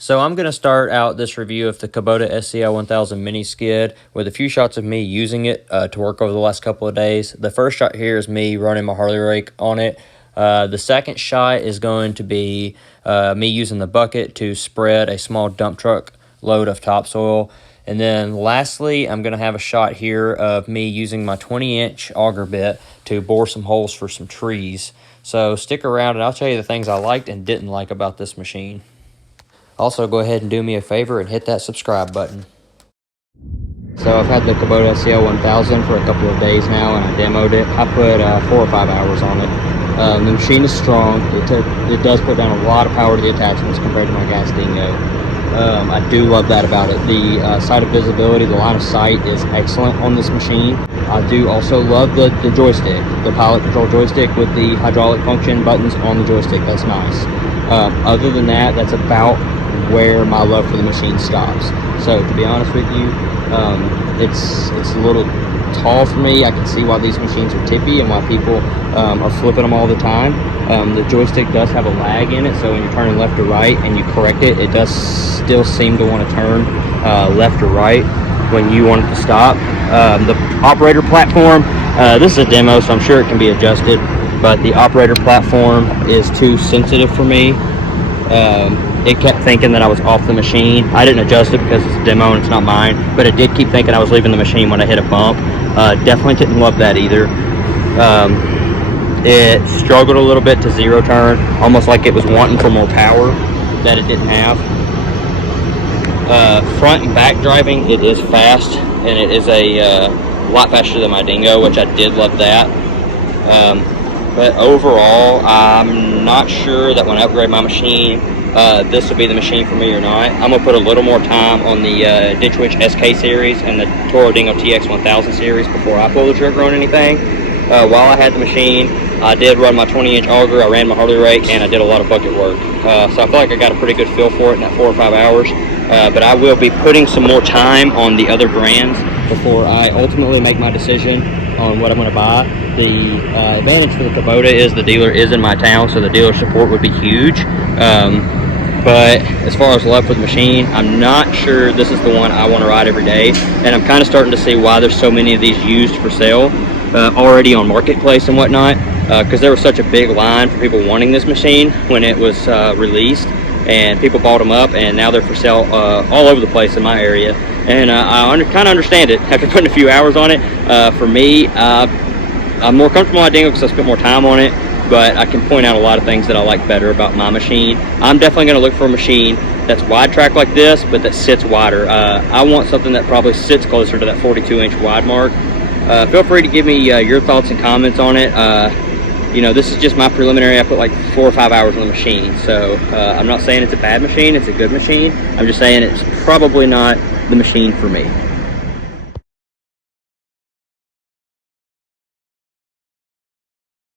So I'm going to start out this review of the Kubota SCL1000 mini skid with a few shots of me using it to work over the last couple of days. The first shot here is me running my Harley rake on it. The second shot is going to be me using the bucket to spread a small dump truck load of topsoil. And then lastly, I'm going to have a shot here of me using my 20-inch auger bit to bore some holes for some trees. So stick around and I'll tell you the things I liked and didn't like about this machine. Also, go ahead and do me a favor and hit that subscribe button. So I've had the Kubota SCL1000 for a couple of days now, and I demoed it. I put 4 or 5 hours on it. The machine is strong. It does put down a lot of power to the attachments compared to my gas Dingo. I do love that about it. The sight of visibility, the line of sight is excellent on this machine. I do also love the joystick, the pilot control joystick with the hydraulic function buttons on the joystick. That's nice. Other than that, that's about where my love for the machine stops. So to be honest with you, it's a little tall for me. I can see why these machines are tippy and why people are flipping them all the time. The joystick does have a lag in it, so when you're turning left or right and you correct it, it does still seem to want to turn left or right when you want it to stop. The operator platform, this is a demo, so I'm sure it can be adjusted, but the operator platform is too sensitive for me. It kept thinking that I was off the machine. I didn't adjust it because it's a demo and it's not mine, but it did keep thinking I was leaving the machine when I hit a bump. Definitely didn't love that either. It struggled a little bit to zero turn, almost like it was wanting for more power that it didn't have. Front and back driving, it is fast, and it is a lot faster than my Dingo, which I did love that. But overall, I'm not sure that when I upgrade my machine, this will be the machine for me or not. I'm gonna put a little more time on the Ditch Witch SK series and the Toro Dingo TX1000 series before I pull the trigger on anything. While I had the machine, I did run my 20-inch auger, I ran my Harley rake, and I did a lot of bucket work. So I feel like I got a pretty good feel for it in that 4 or 5 hours. But I will be putting some more time on the other brands before I ultimately make my decision on what I'm going to buy. The advantage for the Kubota is the dealer is in my town, so the dealer support would be huge. But as far as love for the machine, I'm not sure this is the one I want to ride every day. And I'm kind of starting to see why there's so many of these used for sale already on Marketplace and whatnot, because there was such a big line for people wanting this machine when it was released, and people bought them up, and now they're for sale all over the place in my area. And I kind of understand it after putting a few hours on it. For me, I'm more comfortable on Dingo because I spent more time on it, but I can point out a lot of things that I like better about my machine. I'm definitely going to look for a machine that's wide track like this, but that sits wider. I want something that probably sits closer to that 42-inch wide mark. Feel free to give me your thoughts and comments on it. You know, this is just my preliminary. I put like 4 or 5 hours on the machine, so I'm not saying it's a bad machine, it's a good machine. I'm just saying it's probably not the machine for me.